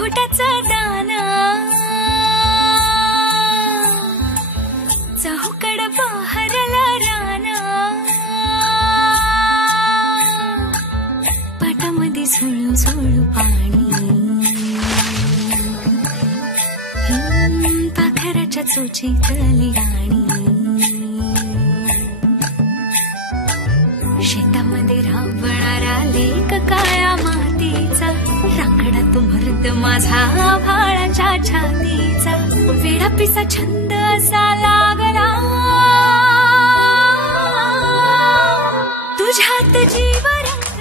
खोटाचं दान चहूकड बहरला रान पाटामध्ये झुळू झुळू पाणी पाखराच्या चोचीतली गाणी शेतामध्ये राबणारा लेक काळ्या मातीचा रांगडा तो मर्द माझा भाळाच्या छातीचा वेडा पिसा छंद असा लागला तुझ्यात जीव रंग